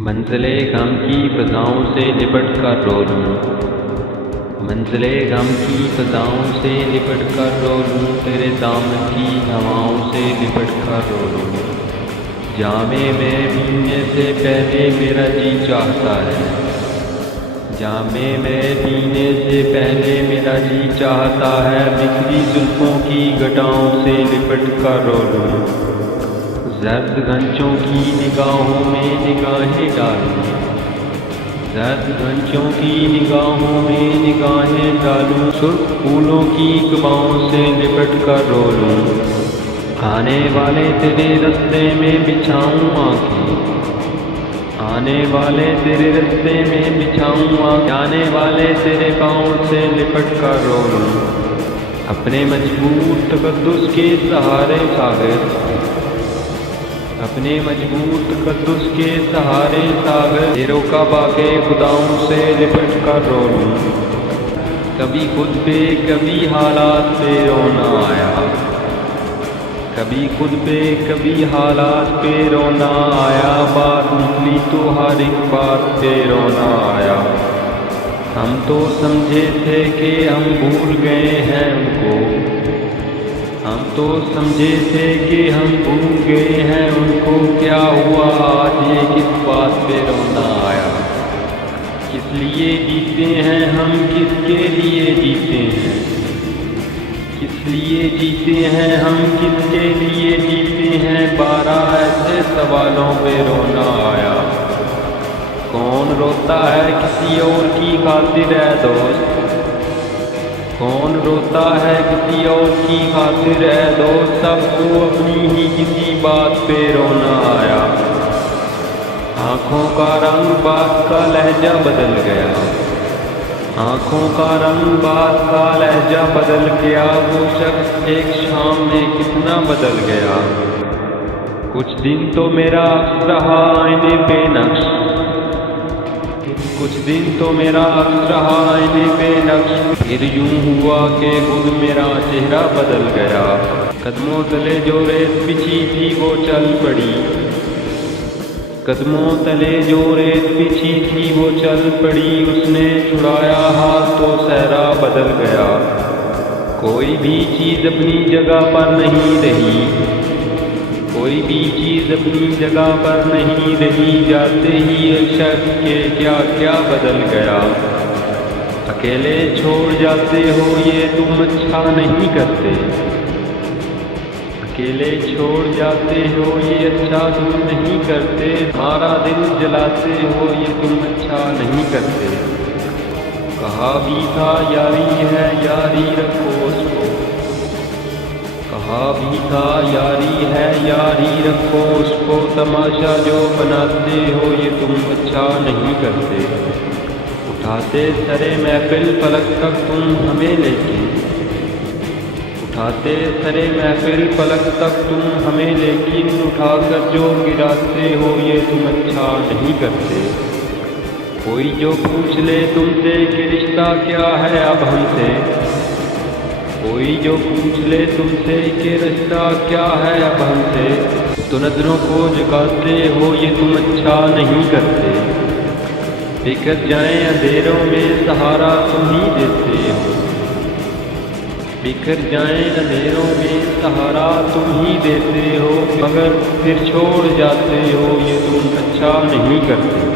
منزل غم کی فضاؤں سے لپٹ کر رو لوں، منزل غم کی فضاؤں سے لپٹ کر رو لوں، تیرے دامن کی ہواؤں سے لپٹ کر رو لوں۔ جام میں پینے سے پہلے میرا جی چاہتا ہے، جام میں پینے سے پہلے میرا جی چاہتا ہے، بکھری زلفوں کی گٹاؤں سے لپٹ کر رو لوں، زرد گھنچوں کی نگاہوں میں نگاہیں ڈالوں، زرد گھنچوں کی نگاہوں میں نگاہیں ڈالوں، سرخ پھولوں کی کباؤں سے لپٹ کر رو لوں۔ آنے والے تیرے رستے میں بچھاؤں آنکھیں، آنے والے تیرے رستے میں بچھاؤں آنکھیں، آنے والے تیرے پاؤں سے لپٹ کر رو لوں۔ اپنے مجبور تقدس کے سہارے ساغر، اپنے مجبور تقدس کے سہارے ساغر، رکابہ کے خداؤں سے لپٹ کر رو لوں۔ کبھی خود پہ کبھی حالات پہ رونا آیا، کبھی خود پہ کبھی حالات پہ رونا آیا، بات نکلی تو ہر ایک بات پہ رونا آیا۔ ہم تو سمجھے تھے کہ ہم بھول گئے ہیں ان کو، ہم تو سمجھے تھے کہ ہم بھول گئے ہیں ان کو، کیا ہوا آج یہ کس بات پہ رونا آیا؟ کس لیے جیتے ہیں ہم، کس کے لیے جیتے ہیں، کس لیے جیتے ہیں ہم، کس کے لیے جیتے ہیں، 12 ایسے سوالوں پہ رونا آیا۔ کون روتا ہے کسی اور کی خاطر ہے دوست، کون روتا ہے کسی اور کی خاطر ہے دوست، سب کو اپنی ہی کسی بات پہ رونا آیا۔ آنکھوں کا رنگ بات کا لہجہ بدل گیا، آنکھوں کا رنگ بات کا لہجہ بدل گیا، وہ شخص ایک شام میں کتنا بدل گیا۔ کچھ دن تو میرا عکس رہا آئینے پہ نقش، کچھ دن تو میرا عکس رہا آئینے پہ نقش، پھر یوں ہوا کہ خود میرا چہرہ بدل گیا۔ قدموں تلے جو ریت بچھی تھی وہ چل پڑی، قدموں تلے جو ریت بچھی تھی وہ چل پڑی، اس نے چھڑایا ہاتھ تو صحرا بدل گیا۔ کوئی بھی چیز اپنی جگہ پر نہیں رہی، کوئی بھی چیز اپنی جگہ پر نہیں رہی، جاتے ہی ایک شخص کے کیا کیا بدل گیا۔ اکیلے چھوڑ جاتے ہو یہ تم اچھا نہیں کرتے، اکیلے چھوڑ جاتے ہو یہ اچھا تم نہیں کرتے، ہمارا دل جلاتے ہو یہ تم اچھا نہیں کرتے۔ کہا بھی تھا یاری ہے یاری رکھو اس کو، کہا بھی تھا یاری ہے یاری رکھو اس کو، تماشا جو بناتے ہو یہ تم اچھا نہیں کرتے۔ اٹھاتے سرے محفل فلک تک تم ہمیں لے کے، اٹھاتے سرے محفل فلک تک تم ہمیں، لیکن اٹھا کر جو گراتے ہو یہ تم اچھا نہیں کرتے۔ کوئی جو پوچھ لے تم سے کہ رشتہ کیا ہے اب ہم سے، کوئی جو پوچھ لے تم سے کہ رشتہ کیا ہے اب ہم سے، تو نظروں کو جگاتے ہو یہ تم اچھا نہیں کرتے۔ بکھر جائیں اندھیروں میں سہارا تم ہی دیتے ہو، بکھر جائیں اندھیروں میں سہارا تم ہی دیتے ہو، مگر پھر چھوڑ جاتے ہو یہ تم اچھا نہیں کرتے۔